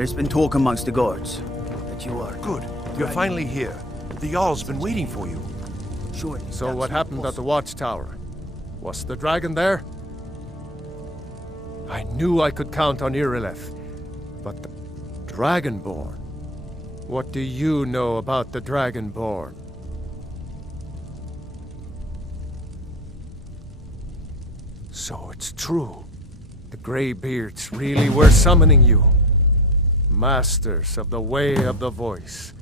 There's been talk amongst the guards that you are... Good. You're finally here. The Jarl's been waiting for you. Surely. So what happened at the watchtower? Was the dragon there? I knew I could count on Irileth, but the Dragonborn. What do you know about the Dragonborn? So it's true. The Greybeards really were summoning you. Masters of the Way of the Voice.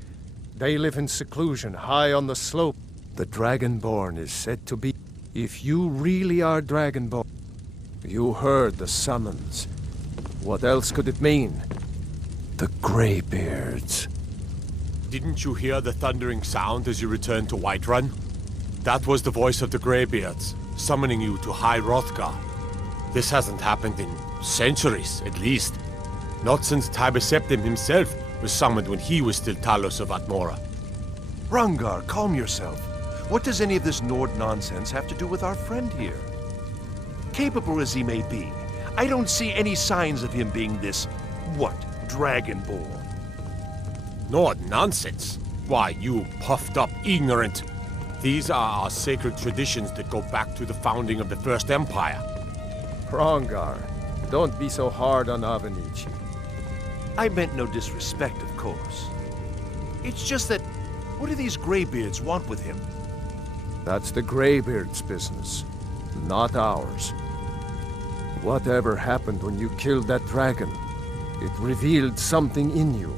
They live in seclusion high on the slope. The Dragonborn is said to be... If you really are Dragonborn, you heard the summons. What else could it mean? The Greybeards. Didn't you hear the thundering sound as you returned to Whiterun? That was the voice of the Greybeards, summoning you to High Hrothgar. This hasn't happened in centuries, at least. Not since Tiber Septim himself was summoned when he was still Talos of Atmora. Hrongar, calm yourself. What does any of this Nord nonsense have to do with our friend here? Capable as he may be, I don't see any signs of him being this, Dragonborn. Nord nonsense? Why, you puffed up ignorant. These are our sacred traditions that go back to the founding of the First Empire. Hrongar, don't be so hard on Avenici. I meant no disrespect, of course. It's just that, what do these Greybeards want with him? That's the Greybeards' business, not ours. Whatever happened when you killed that dragon, it revealed something in you,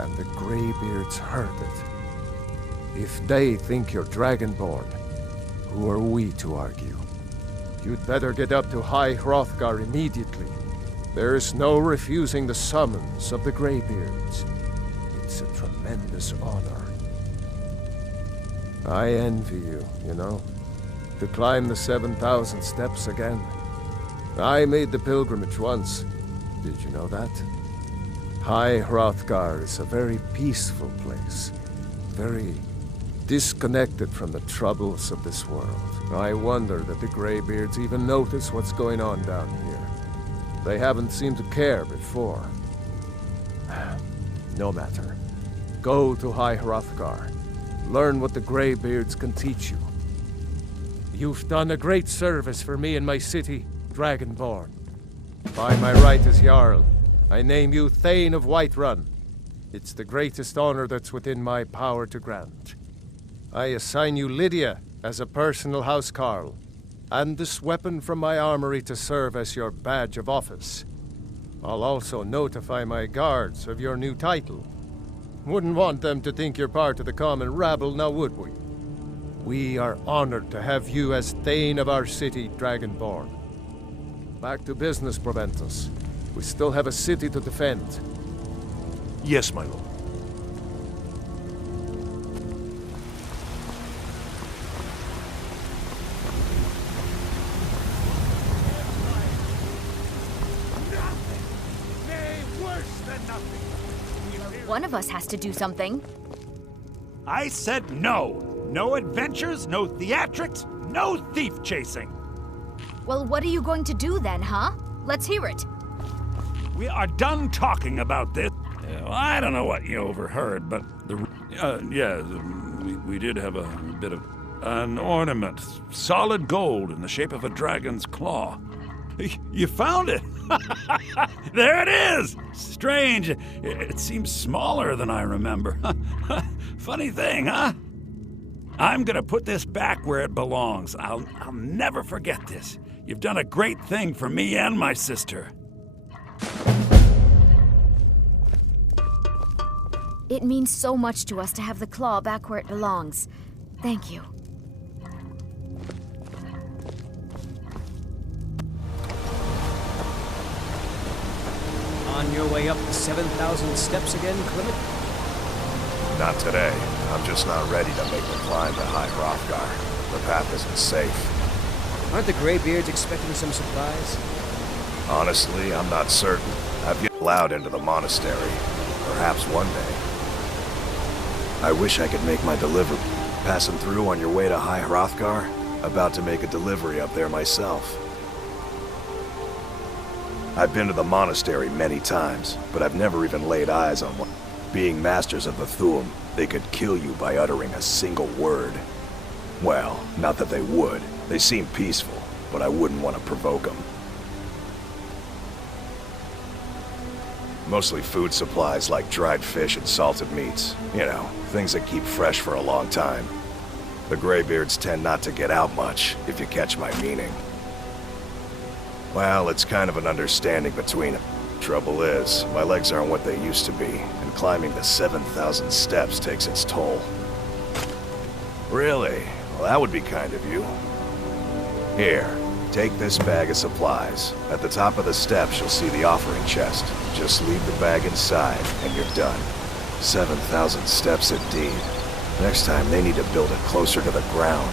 and the Greybeards heard it. If they think you're Dragonborn, who are we to argue? You'd better get up to High Hrothgar immediately. There's no refusing the summons of the Greybeards. It's a tremendous honor. I envy you, you know, to climb the 7,000 steps again. I made the pilgrimage once. Did you know that? High Hrothgar is a very peaceful place. Very disconnected from the troubles of this world. I wonder that the Greybeards even notice what's going on down here. They haven't seemed to care before. No matter. Go to High Hrothgar. Learn what the Greybeards can teach you. You've done a great service for me and my city, Dragonborn. By my right as Jarl, I name you Thane of Whiterun. It's the greatest honor that's within my power to grant. I assign you Lydia as a personal housecarl, and this weapon from my armory to serve as your badge of office. I'll also notify my guards of your new title. Wouldn't want them to think you're part of the common rabble, now would we? We are honored to have you as Thane of our city, Dragonborn. Back to business, Proventus. We still have a city to defend. Yes, my lord. One of us has to do something. I said no. No adventures, no theatrics, no thief chasing. Well, what are you going to do then, huh? Let's hear it. We are done talking about this. Well, I don't know what you overheard, but we did have a bit of an ornament, solid gold in the shape of a dragon's claw. You found it! There it is! Strange. It seems smaller than I remember. Funny thing, huh? I'm gonna put this back where it belongs. I'll never forget this. You've done a great thing for me and my sister. It means so much to us to have the claw back where it belongs. Thank you. On your way up the 7,000 steps again, Clement? Not today. I'm just not ready to make the climb to High Hrothgar. The path isn't safe. Aren't the Greybeards expecting some surprise? Honestly, I'm not certain. I've been allowed into the monastery. Perhaps one day. I wish I could make my delivery. Passing through on your way to High Hrothgar? About to make a delivery up there myself. I've been to the monastery many times, but I've never even laid eyes on one. Being masters of the Thu'um, they could kill you by uttering a single word. Well, not that they would. They seem peaceful, but I wouldn't want to provoke them. Mostly food supplies like dried fish and salted meats. You know, things that keep fresh for a long time. The Greybeards tend not to get out much, if you catch my meaning. Well, it's kind of an understanding between them. Trouble is, my legs aren't what they used to be, and climbing the 7,000 steps takes its toll. Really? Well, that would be kind of you. Here, take this bag of supplies. At the top of the steps, you'll see the offering chest. Just leave the bag inside, and you're done. 7,000 steps indeed. Next time, they need to build it closer to the ground.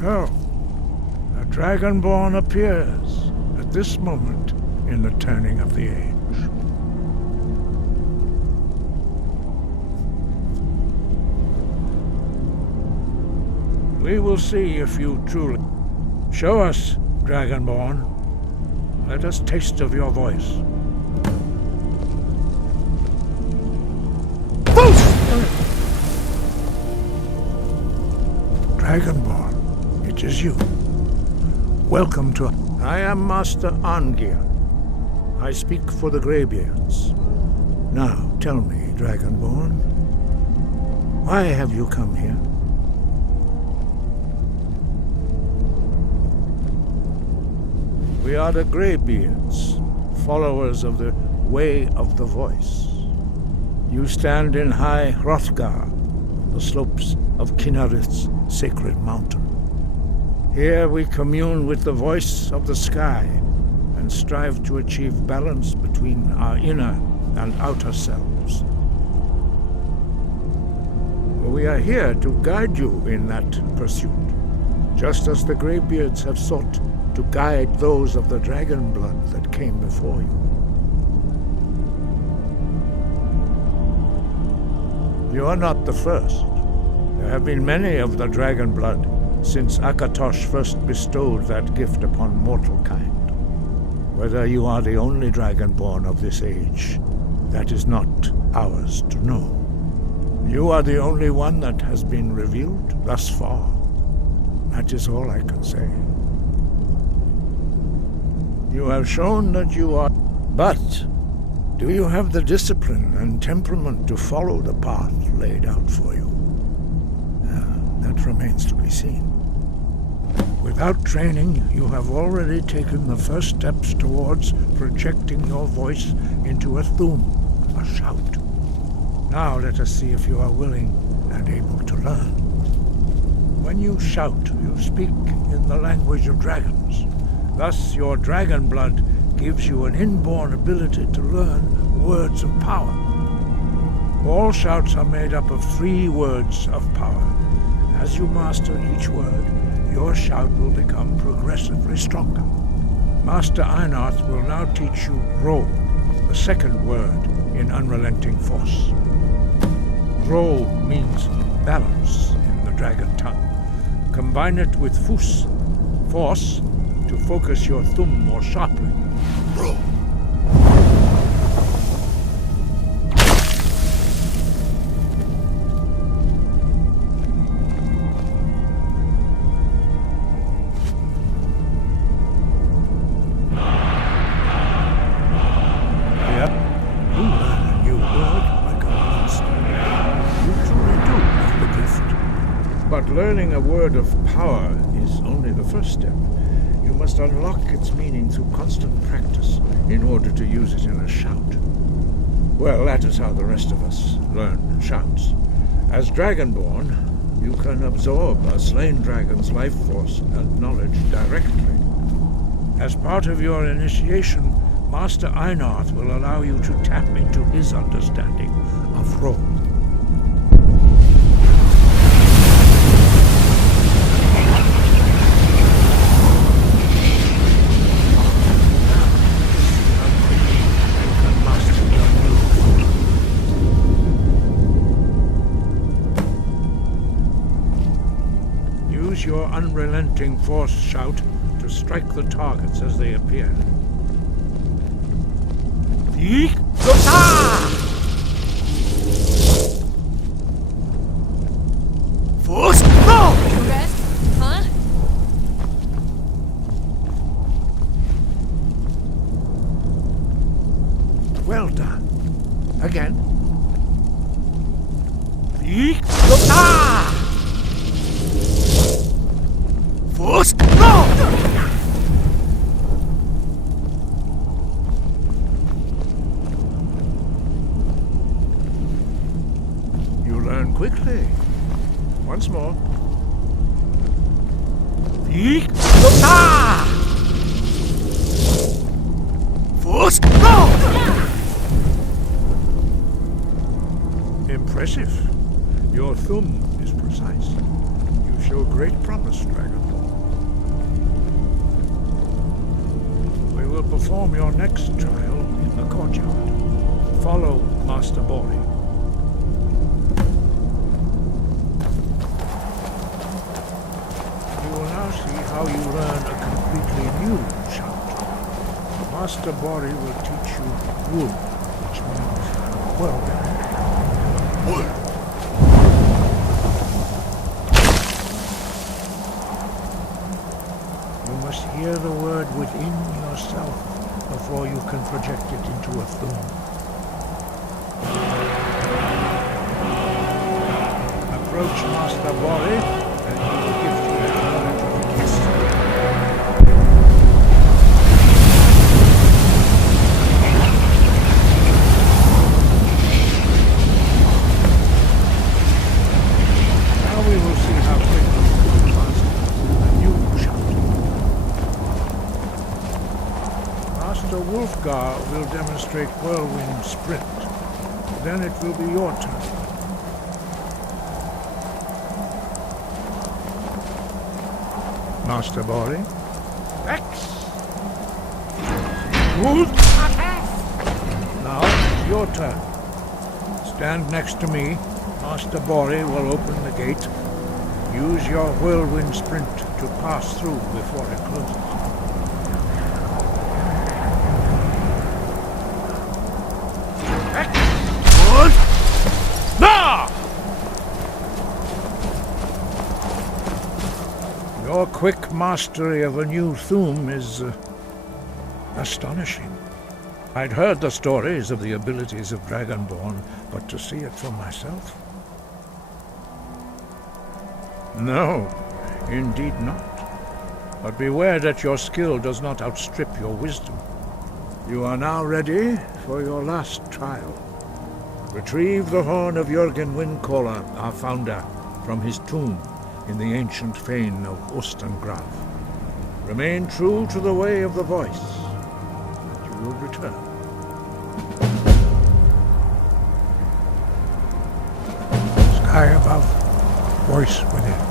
So, a Dragonborn appears at this moment in the turning of the age. We will see if you truly... Show us, Dragonborn. Let us taste of your voice. Dragonborn, it is you. Welcome to... I am Master Angir. I speak for the Greybeards. Now, tell me, Dragonborn, Why have you come here? We are the Greybeards, followers of the Way of the Voice. You stand in High Hrothgar, the slopes of Kinarith's sacred mountain. Here we commune with the voice of the sky and strive to achieve balance between our inner and outer selves. We are here to guide you in that pursuit, just as the Greybeards have sought to guide those of the dragon blood that came before you. You are not the first. There have been many of the dragon blood since Akatosh first bestowed that gift upon mortal kind. Whether you are the only dragonborn of this age, that is not ours to know. You are the only one that has been revealed thus far. That is all I can say. You have shown that you are... But do you have the discipline and temperament to follow the path laid out for you? That remains to be seen. Without training, you have already taken the first steps towards projecting your voice into a thum, a shout. Now let us see if you are willing and able to learn. When you shout, you speak in the language of dragons. Thus, your dragon blood gives you an inborn ability to learn words of power. All shouts are made up of 3 words of power. As you master each word, your shout will become progressively stronger. Master Einarth will now teach you Ro, the second word in Unrelenting Force. Ro means balance in the dragon tongue. Combine it with Fus, force, to focus your thumb more sharply. Ro. Learning a word of power is only the first step. You must unlock its meaning through constant practice in order to use it in a shout. Well, that is how the rest of us learn shouts. As Dragonborn, you can absorb a slain dragon's life force and knowledge directly. As part of your initiation, Master Einarth will allow you to tap into his understanding of Ro. Your unrelenting force shout to strike the targets as they appear. Force, no! Rest? Huh? Well done. Again. Force, no! You learn quickly. Once more. Force, no! Impressive. Your thumb is precise. You show great promise, Dragonborn. We will perform your next trial in the courtyard. Follow Master Bori. You will now see how you learn a completely new shout. Master Bori will teach you Wood, which means well done. Wood. You must hear the word within yourself before you can project it into a thum. approach Master Bori, and he will give you the knowledge of the kiss. Now we will see how quickly you can master a new shot. Master Wolfgar will demonstrate Whirlwind Sprint. Then it will be your turn. Master Bori. X. Wolf. Now it's your turn. Stand next to me. Master Bori will open the gate. Use your whirlwind sprint to pass through before it closes. Your quick mastery of a new Thum is astonishing. I'd heard the stories of the abilities of Dragonborn, but to see it for myself? No, indeed not. But beware that your skill does not outstrip your wisdom. You are now ready for your last trial. Retrieve the horn of Jürgen Windcaller, our founder, from his tomb in the ancient fane of Ostengraf. Remain true to the way of the voice, and you will return. Sky above, voice within.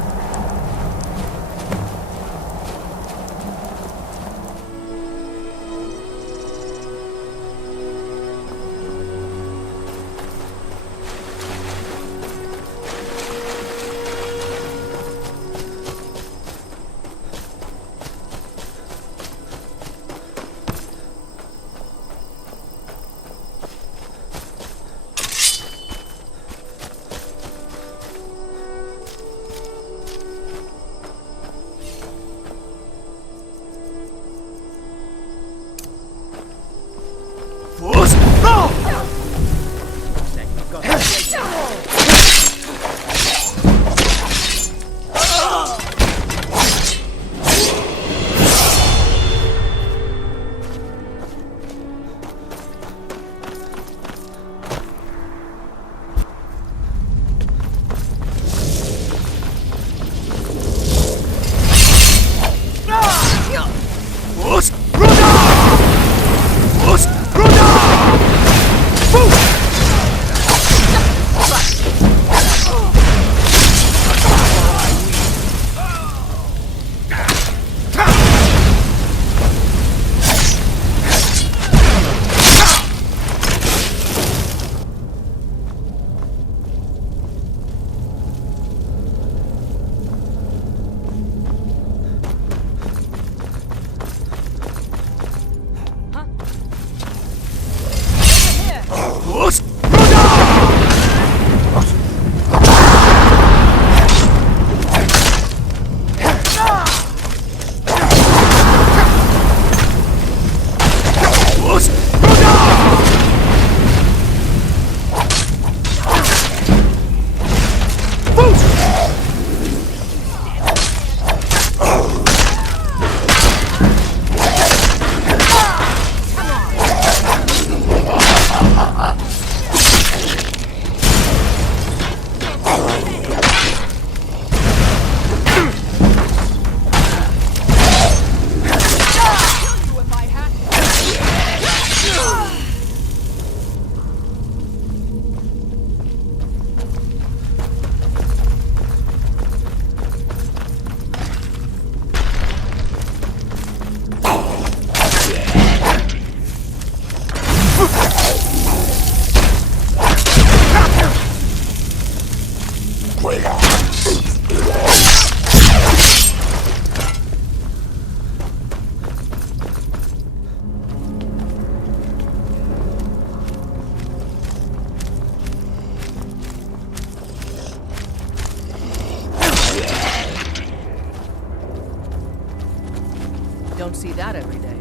Don't see that every day.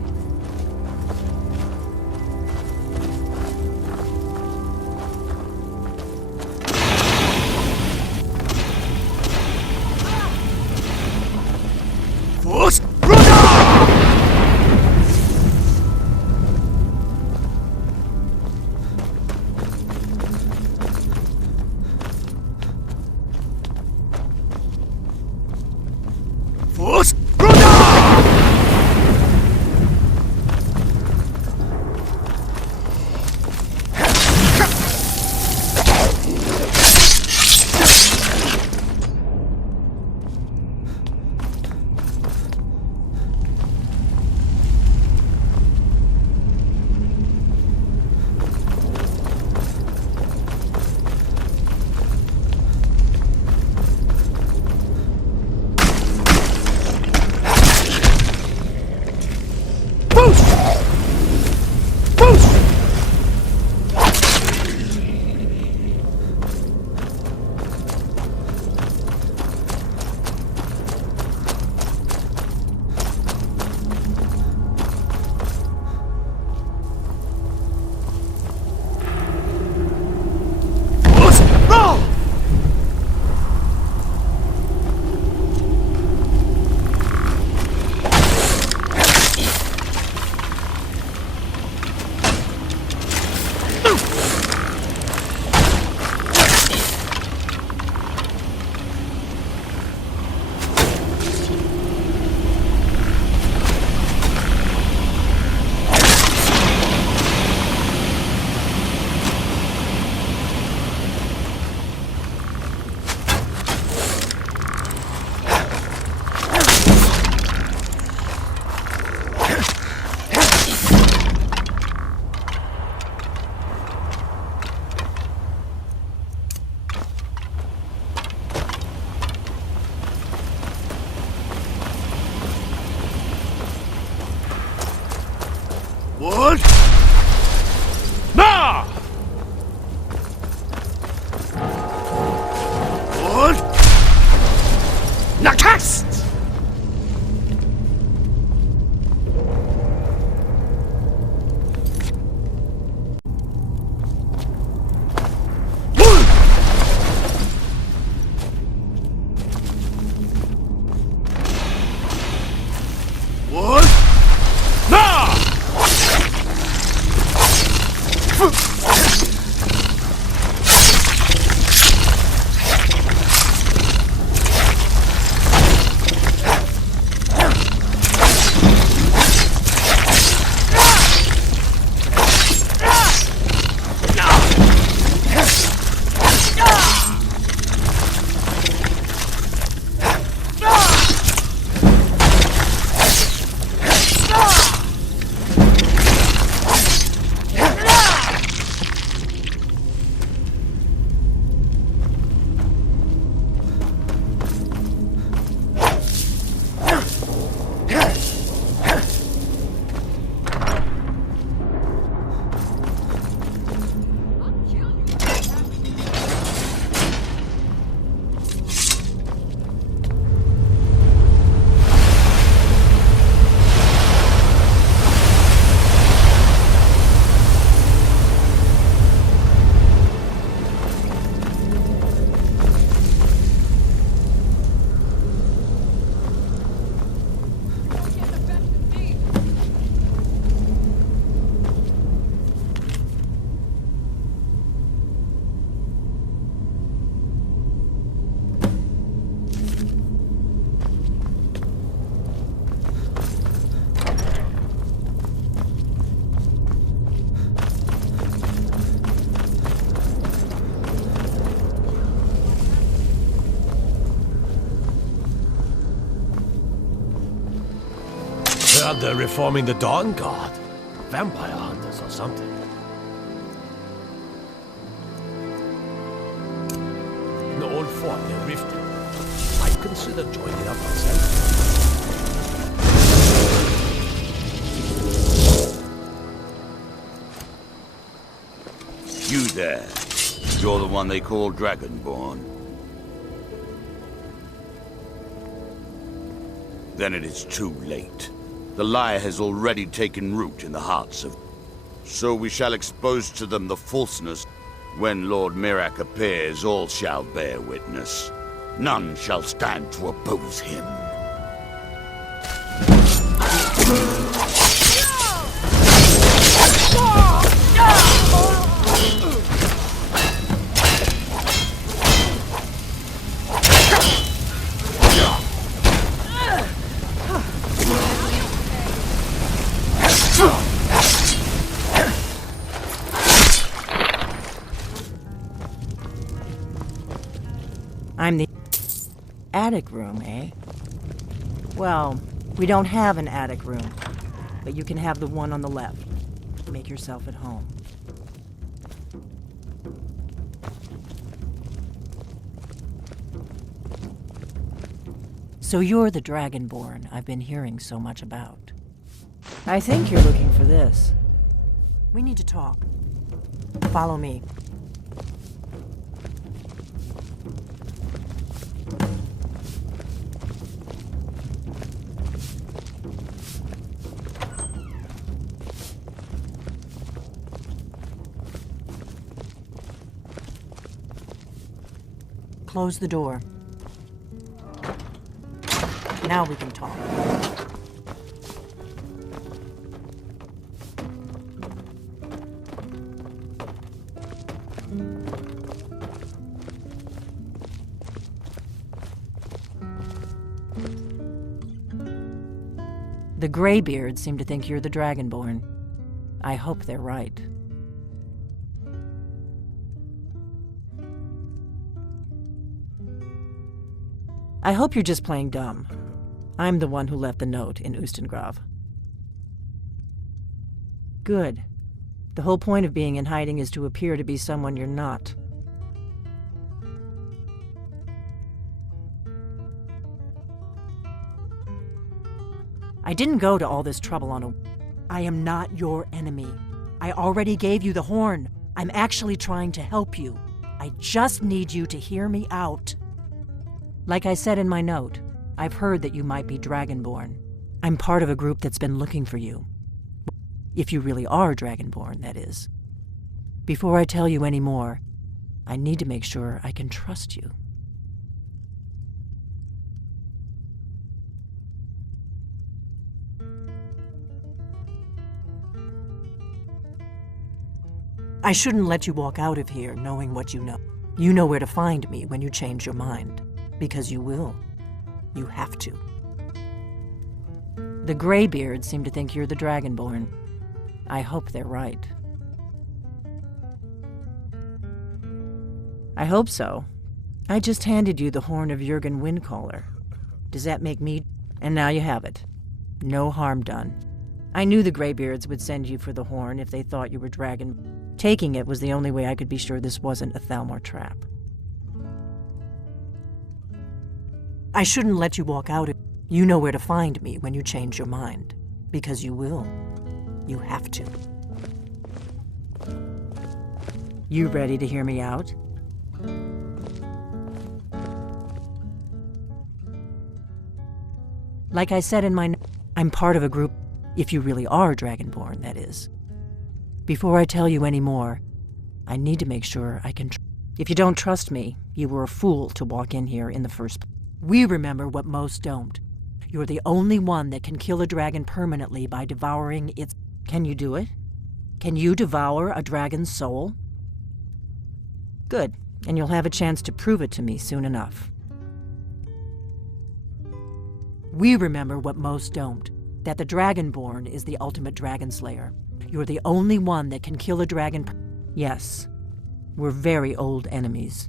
Heard they're reforming the Dawn Guard. Vampire hunters or something. In the old fort near Riften. I'd consider joining up myself. You there. You're the one they call Dragonborn. Then it is too late. The lie has already taken root in the hearts of... So we shall expose to them the falseness. When Lord Mirak appears, all shall bear witness. None shall stand to oppose him. I'm the attic room, eh? Well, we don't have an attic room, but you can have the one on the left. Make yourself at home. So you're the Dragonborn I've been hearing so much about. I think you're looking for this. We need to talk. Follow me. Close the door. Now we can talk. The Greybeards seem to think you're the Dragonborn. I hope they're right. I hope you're just playing dumb. I'm the one who left the note in Ustengrav. Good. The whole point of being in hiding is to appear to be someone you're not. I didn't go to all this trouble on a... I am not your enemy. I already gave you the horn. I'm actually trying to help you. I just need you to hear me out. Like I said in my note, I've heard that you might be Dragonborn. I'm part of a group that's been looking for you. If you really are Dragonborn, that is. Before I tell you any more, I need to make sure I can trust you. I shouldn't let you walk out of here knowing what you know. You know where to find me when you change your mind. Because you will. You have to. The Greybeards seem to think you're the Dragonborn. I hope they're right. I hope so. I just handed you the horn of Jurgen Windcaller. Does that make me? And now you have it. No harm done. I knew the Greybeards would send you for the horn if they thought you were dragon. Taking it was the only way I could be sure this wasn't a Thalmor trap. I shouldn't let you walk out. You know where to find me when you change your mind. Because you will. You have to. You ready to hear me out? Like I said in my I'm part of a group, if you really are Dragonborn, that is. Before I tell you any more, I need to make sure I can If you don't trust me, you were a fool to walk in here in the first place. We remember what most don't. You're the only one that can kill a dragon permanently by devouring its... Can you do it? Can you devour a dragon's soul? Good, and you'll have a chance to prove it to me soon enough. We remember what most don't, that the Dragonborn is the ultimate dragon slayer. You're the only one that can kill a dragon. Yes, we're very old enemies.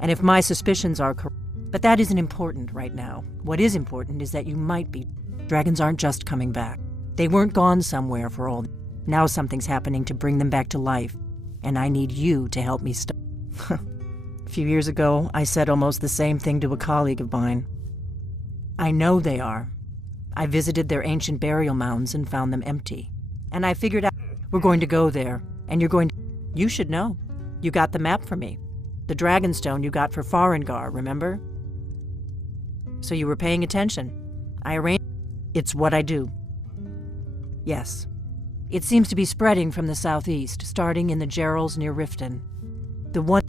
And if my suspicions are correct, but that isn't important right now. What is important is that you might be. Dragons aren't just coming back. They weren't gone somewhere for all. Now something's happening to bring them back to life, and I need you to help me stop. A few years ago, I said almost the same thing to a colleague of mine. I know they are. I visited their ancient burial mounds and found them empty. And I figured out we're going to go there, and you're going to... You should know. You got the map for me. The Dragonstone you got for Farengar, remember? So you were paying attention. I arranged... It's what I do. Yes. It seems to be spreading from the southeast, starting in the Gerals near Riften. The one...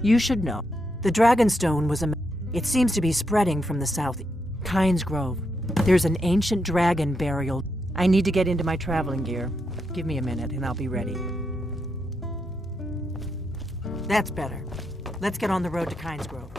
You should know. The Dragonstone was a... It seems to be spreading from the south... Kynes Grove. There's an ancient dragon burial. I need to get into my traveling gear. Give me a minute and I'll be ready. That's better. Let's get on the road to Kynes Grove.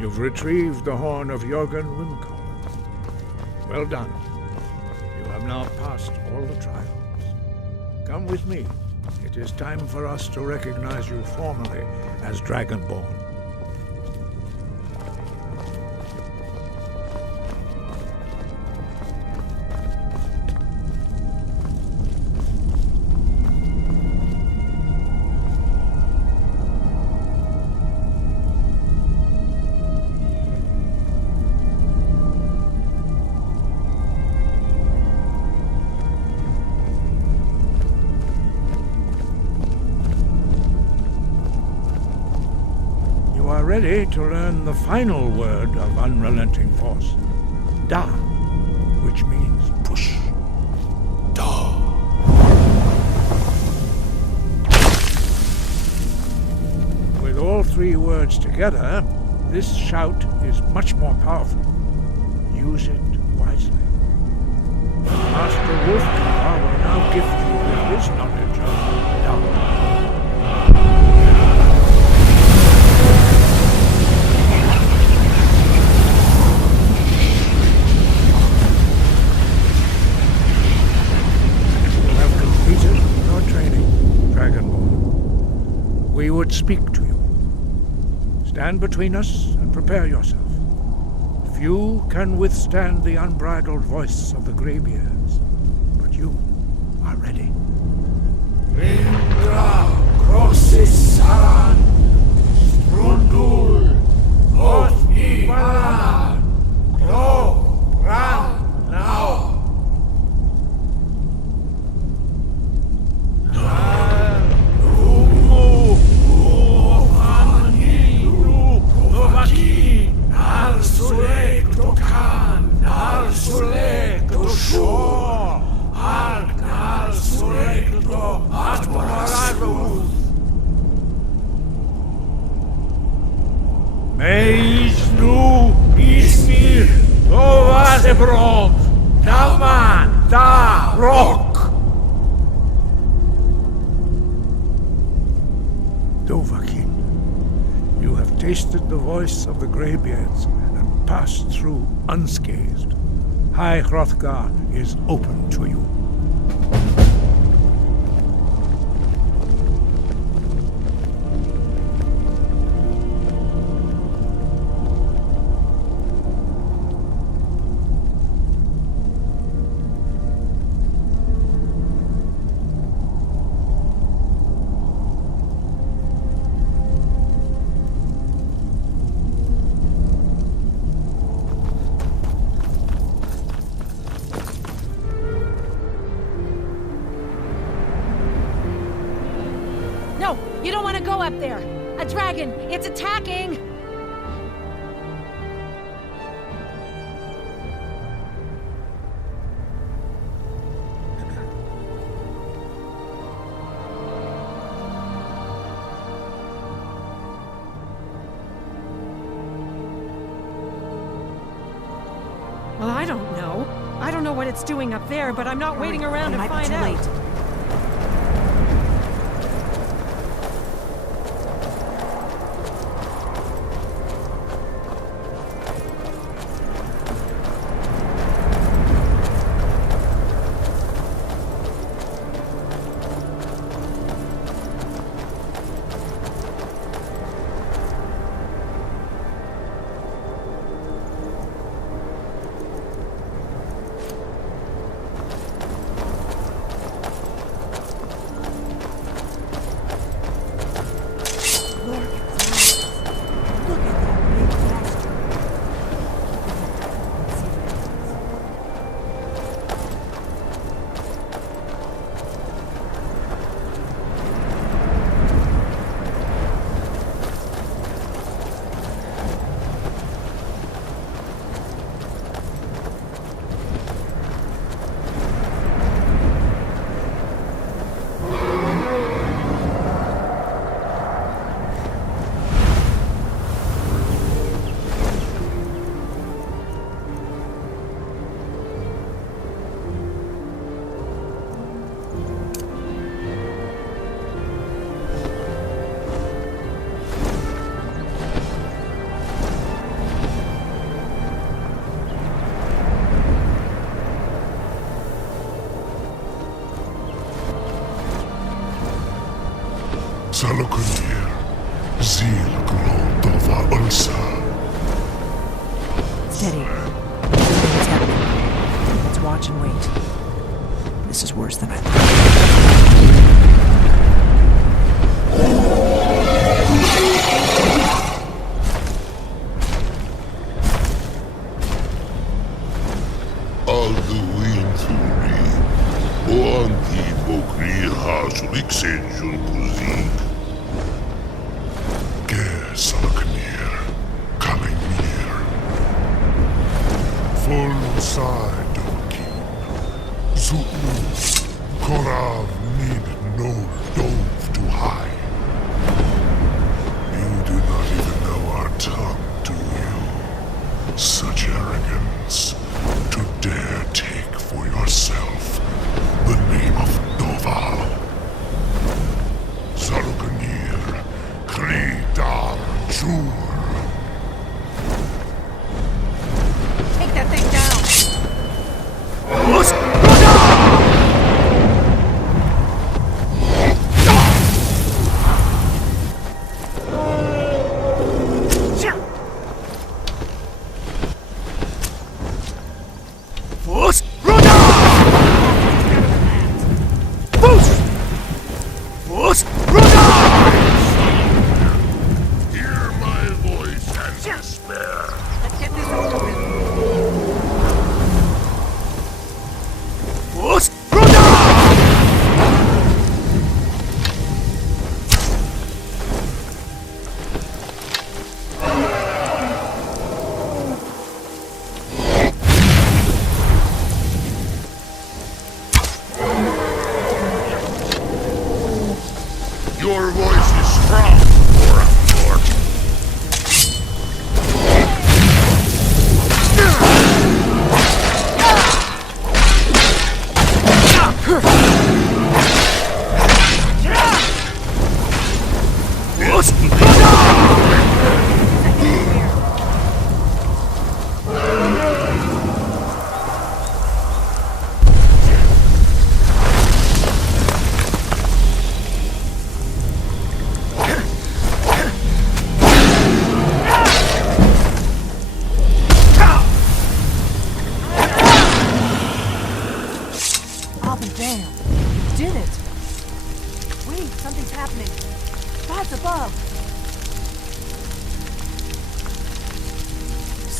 You've retrieved the horn of Jurgen Windcaller. Well done. You have now passed all the trials. Come with me. It is time for us to recognize you formally as Dragonborn. Ready to learn the final word of unrelenting force. Da, which means push. Da. With all three words together, this shout is much more powerful. Use it wisely. Master Wolfgar will now gift you with his knowledge of Da. We would speak to you. Stand between us and prepare yourself. Few can withstand the unbridled voice of the Greybeards, but you are ready. Indra, Crossis, Saran, Strundul, Hoth, Ibalan, Klo, Ran, now. Novaki, Iznu, Izmir, Tovadebrod, Daman, Da, Rock. Dovahkiin, you have tasted the voice of the Greybeards and passed through unscathed. High Hrothgar is open to you. No, you don't want to go up there. A dragon, it's attacking! Well, I don't know. I don't know what it's doing up there, but I'm not waiting around to find out. Late. Salokunir, Zil Glodova Ulsa. Steady. What's happening? Let's watch and wait. This is worse than I thought. Alduinturi, Oanti Bokri Hasuliksenjun Kuzik. Salaknir, Kalimir. Full side Dokin. Zu'u, Korav need no dove to hide. You do not even know our tongue, do you? Such arrogance to dare take for yourself the name of Doval. Sarukanir, Kridar. Sure. Take that thing down! Your voice is strong, Lord.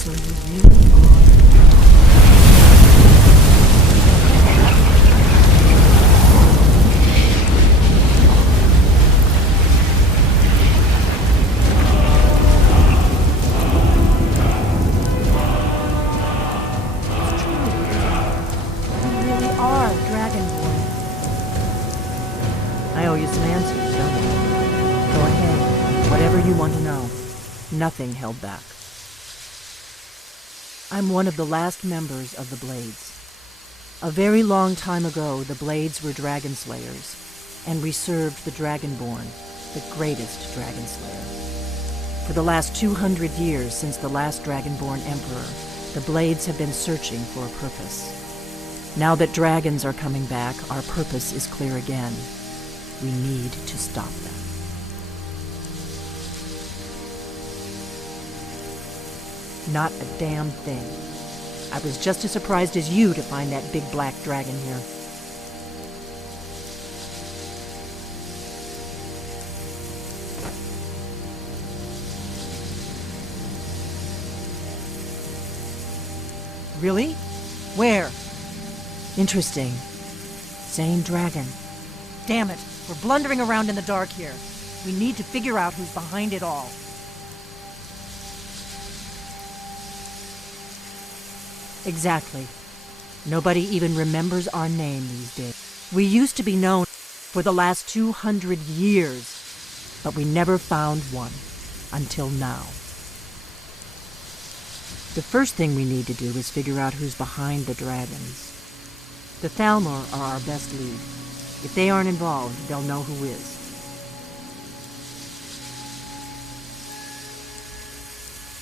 So you really are. I owe you some answers, don't I? Go ahead. Whatever you want to know. Nothing held back. I'm one of the last members of the Blades. A very long time ago, the Blades were dragon slayers, and we served the Dragonborn, the greatest dragon slayer. For the last 200 years since the last Dragonborn Emperor, the Blades have been searching for a purpose. Now that dragons are coming back, our purpose is clear again. We need to stop them. Not a damn thing. I was just as surprised as you to find that big black dragon here. Really? Where? Interesting. Same dragon. Damn it. We're blundering around in the dark here. We need to figure out who's behind it all. Exactly. Nobody even remembers our name these days. We used to be known for the last 200 years, but we never found one until now. The first thing we need to do is figure out who's behind the dragons. The Thalmor are our best lead. If they aren't involved, they'll know who is.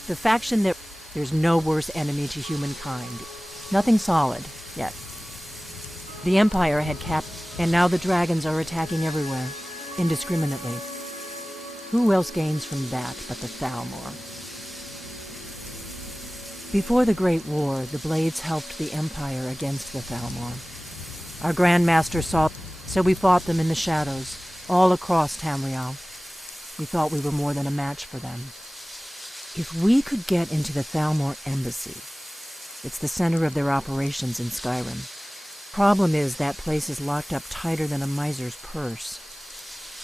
The faction that there's no worse enemy to humankind. Nothing solid, yet. The Empire had capped, and now the dragons are attacking everywhere, indiscriminately. Who else gains from that but the Thalmor? Before the Great War, the Blades helped the Empire against the Thalmor. Our Grand Master saw, so we fought them in the shadows, all across Tamriel. We thought we were more than a match for them. If we could get into the Thalmor embassy, it's the center of their operations in Skyrim. Problem is, that place is locked up tighter than a miser's purse.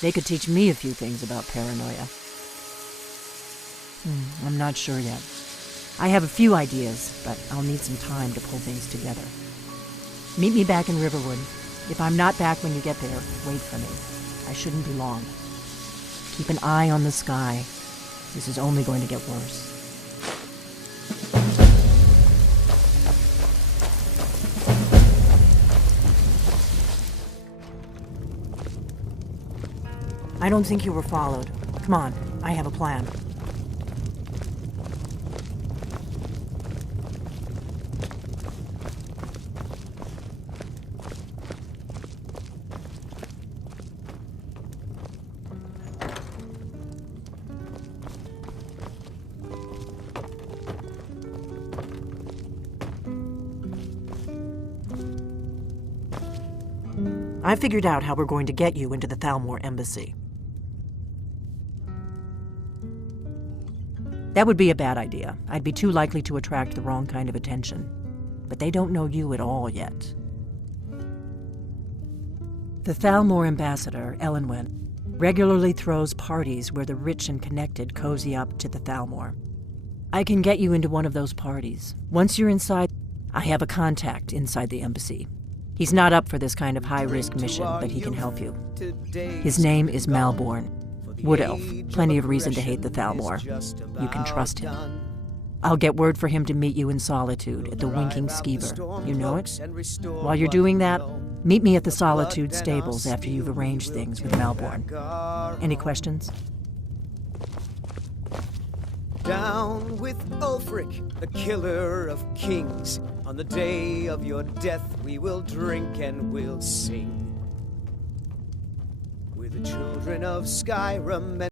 They could teach me a few things about paranoia. I'm not sure yet. I have a few ideas, but I'll need some time to pull things together. Meet me back in Riverwood. If I'm not back when you get there, wait for me. I shouldn't be long. Keep an eye on the sky. This is only going to get worse. I don't think you were followed. Come on, I have a plan. I figured out how we're going to get you into the Thalmor embassy. That would be a bad idea. I'd be too likely to attract the wrong kind of attention. But they don't know you at all yet. The Thalmor ambassador, Elenwen, regularly throws parties where the rich and connected cozy up to the Thalmor. I can get you into one of those parties. Once you're inside, I have a contact inside the embassy. He's not up for this kind of high-risk mission, but he can help you. His name is Malborn. Wood Elf. Plenty of reason to hate the Thalmor. You can trust him. I'll get word for him to meet you in Solitude at the Winking Skeever. You know it? While you're doing that, meet me at the Solitude stables after you've arranged things with Malborn. Any questions? Down with Ulfric, the killer of kings. On the day of your death we will drink and we'll sing. We're the children of Skyrim and